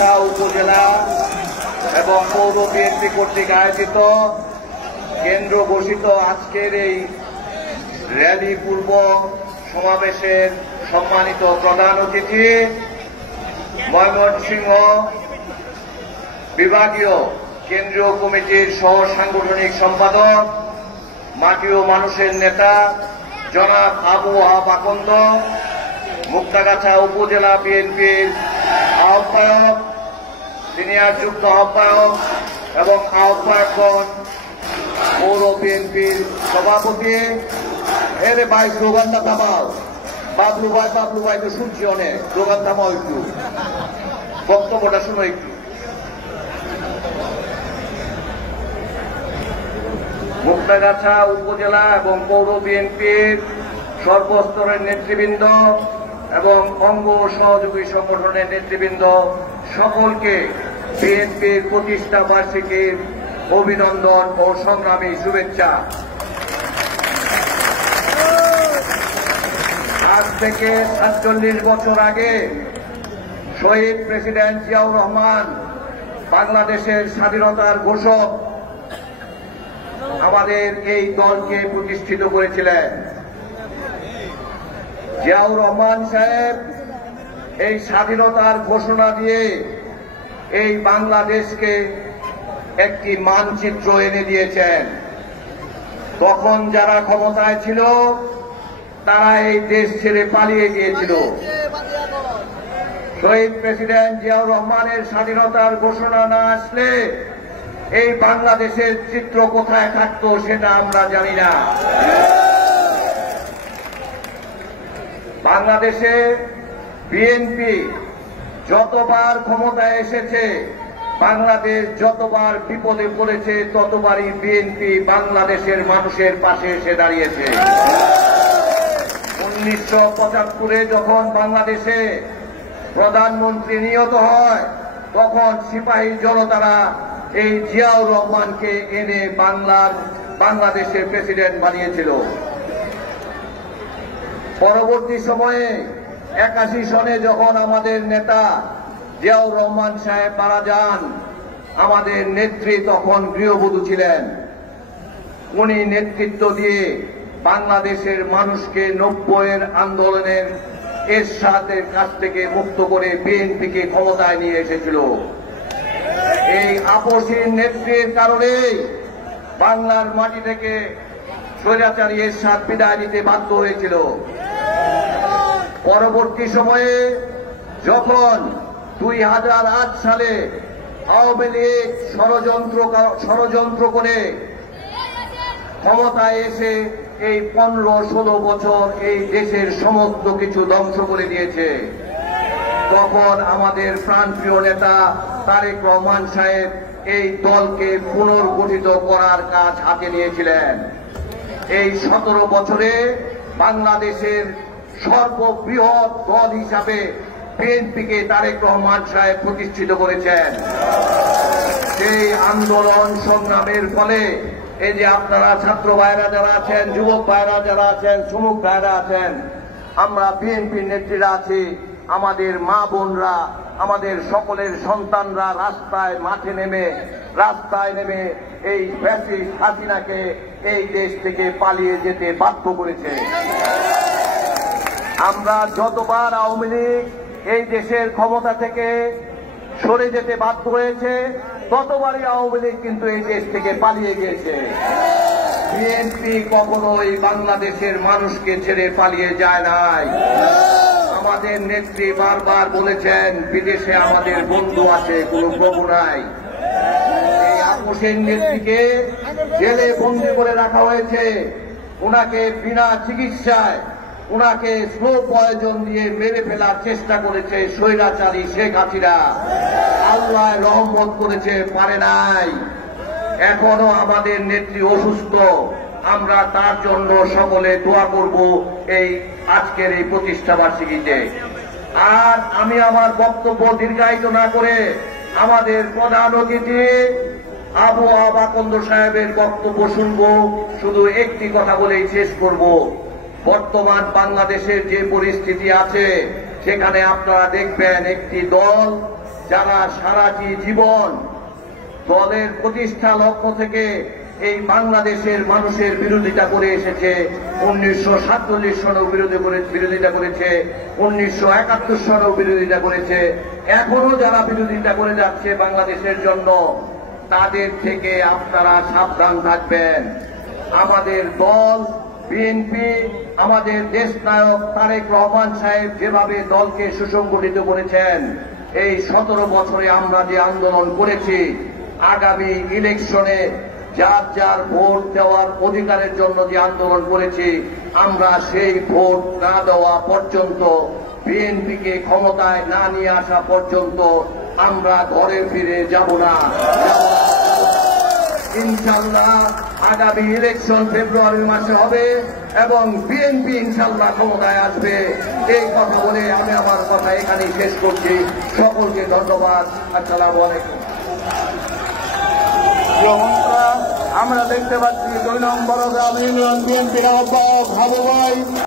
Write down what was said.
মুক্তাগাছা উপজেলা এবং পৌর বিএনপি কর্তৃক আয়োজিত কেন্দ্র ঘোষিত আজকের এই র্যালি পূর্ব সমাবেশের সম্মানিত প্রধান অতিথি ময়মনসিংহ বিভাগীয় কেন্দ্রীয় কমিটির সহ সাংগঠনিক সম্পাদক, মাটি ও মানুষের নেতা জনাব আবু ওয়াহাব আকন্দ, মুক্তাগাছা উপজেলা বিএনপির আহ্বায়ক, সিনিয়র যুগ্ম আহ্বায়ক এবং আহ্বায়কগণ, পৌর বিএনপির সভাপতি। এরে ভাই স্লোগানটা থামাও, বাবলু ভাই তো শুনছি অনেক, স্লোগান থামাও একটু, বক্তব্যটা শুনো একটু। মুক্তাগাছা উপজেলা এবং পৌর বিএনপির সর্বস্তরের নেতৃবৃন্দ এবং অঙ্গ সহযোগী সংগঠনের নেতৃবৃন্দ সকলকে বিএনপির প্রতিষ্ঠা বার্ষিকীর অভিনন্দন ও সংগ্রামী শুভেচ্ছা। আজ থেকে ৪৭ বছর আগে শহীদ প্রেসিডেন্ট জিয়াউর রহমান বাংলাদেশের স্বাধীনতার ঘোষক আমাদের এই দলকে প্রতিষ্ঠিত করেছিলেন। জিয়াউর রহমান সাহেব এই স্বাধীনতার ঘোষণা দিয়ে এই বাংলাদেশকে একটি মানচিত্র এনে দিয়েছেন। তখন যারা ক্ষমতায় ছিল তারা এই দেশ ছেড়ে পালিয়ে গিয়েছিল। শহীদ প্রেসিডেন্ট জিয়াউর রহমানের স্বাধীনতার ঘোষণা না আসলে এই বাংলাদেশের চিত্র কোথায় থাকতো সেটা আমরা জানি না। বাংলাদেশে বিএনপি যতবার ক্ষমতায় এসেছে, বাংলাদেশ যতবার বিপদে পড়েছে, ততবারই বিএনপি বাংলাদেশের মানুষের পাশে এসে দাঁড়িয়েছে। 1975-এ যখন বাংলাদেশে প্রধানমন্ত্রী নিহত হয়, তখন সিপাহী জনতারা এই জিয়াউর রহমানকে এনে বাংলাদেশের প্রেসিডেন্ট বানিয়েছিল। পরবর্তী সময়ে 81 সনে যখন আমাদের নেতা জিয়াউর রহমান সাহেব মারা যান, আমাদের নেত্রী তখন গৃহবধূ ছিলেন। উনি নেতৃত্ব দিয়ে বাংলাদেশের মানুষকে 90-এর আন্দোলনের এরশাদের কাছ থেকে মুক্ত করে বিএনপিকে ক্ষমতায় নিয়ে এসেছিল। এই আপসীর নেত্রীর কারণেই বাংলার মাটি থেকে স্বৈরাচারী এরশাদ বিদায় নিতে বাধ্য হয়েছিল। পরবর্তী সময়ে যখন 2008 সালে আওয়ামী লীগ ষড়যন্ত্র করে ক্ষমতায় এসে এই 15-16 বছর এই দেশের সমস্ত কিছু ধ্বংস করে দিয়েছে, তখন আমাদের প্রাণপ্রিয় নেতা তারেক রহমান সাহেব এই দলকে পুনর্গঠিত করার কাজ হাতে নিয়েছিলেন। এই 17 বছরে বাংলাদেশের সর্ববৃহৎ দল হিসাবে বিএনপিকে তারেক রহমান সাহেব প্রতিষ্ঠিত করেছেন। সেই আন্দোলন সংগ্রামের ফলে এই যে আপনারা ছাত্র ভাইরা যারা আছেন, যুবক ভাইরা যারা আছেন, শ্রমিক ভাইরা আছেন, আমরা বিএনপির নেত্রীরা আছি, আমাদের মা বোনরা, আমাদের সকলের সন্তানরা রাস্তায় নেমে এই ফ্যাসিস্ট হাসিনাকে এই দেশ থেকে পালিয়ে যেতে বাধ্য করেছে। আমরা যতবার আওয়ামী লীগ এই দেশের ক্ষমতা থেকে সরে যেতে বাধ্য হয়েছে, ততবারই আওয়ামী লীগ কিন্তু এই দেশ থেকে পালিয়ে গিয়েছে। বিএনপি কখনোই বাংলাদেশের মানুষকে ছেড়ে পালিয়ে যায় নাই। আমাদের নেত্রী বারবার বলেছেন, বিদেশে আমাদের বন্ধু আছে, কোনো প্রভু নাই। এই আপসের নেত্রীকে জেলে বন্দী করে রাখা হয়েছে। উনাকে বিনা চিকিৎসায় উনাকে স্লো পয়জন দিয়ে মেরে ফেলার চেষ্টা করেছে স্বৈরাচারী শেখ হাসিনা। আল্লাহ রহমত করেছে, পারে নাই। এখনো আমাদের নেত্রী অসুস্থ, আমরা তার জন্য সকলে দোয়া করব এই আজকের এই প্রতিষ্ঠা বার্ষিকীতে। আর আমি আমার বক্তব্য দীর্ঘায়িত না করে আমাদের প্রধান অতিথি আবু ওয়াহাব আকন্দ সাহেবের বক্তব্য শুনব। শুধু একটি কথা বলেই শেষ করব। বর্তমান বাংলাদেশের যে পরিস্থিতি আছে, সেখানে আপনারা দেখবেন একটি দল যারা সারাটি জীবন দলের প্রতিষ্ঠা লক্ষ্য থেকে এই বাংলাদেশের মানুষের বিরোধিতা করে এসেছে। 1947 সনেও বিরোধিতা করেছে, 1971 সনেও বিরোধিতা করেছে, এখনো যারা বিরোধিতা করে যাচ্ছে বাংলাদেশের জন্য, তাদের থেকে আপনারা সাবধান থাকবেন। আমাদের দল বিএনপি, আমাদের দেশনায়ক তারেক রহমান সাহেব যেভাবে দলকে সুসংগঠিত করেছেন, এই 17 বছরে আমরা যে আন্দোলন করেছি, আগামী ইলেকশনে যার যার ভোট দেওয়ার অধিকারের জন্য যে আন্দোলন করেছি, আমরা সেই ভোট না দেওয়া পর্যন্ত, বিএনপিকে ক্ষমতায় না নিয়ে আসা পর্যন্ত আমরা ঘরে ফিরে যাব না। ইনশাল্লাহ আগামী ইলেকশন ফেব্রুয়ারি মাসে হবে এবং বিএনপি ইনশাল্লাহ ক্ষমতায় আসবে। এই কথা বলে আমি আমার কথা এখানেই শেষ করছি। সকলকে ধন্যবাদ। আসসালামু আলাইকুম। আমরা দেখতে পাচ্ছি 2 নম্বর গ্রাম ইউনিয়ন বিএনপির আহ্বায়ক হাবু ভাই।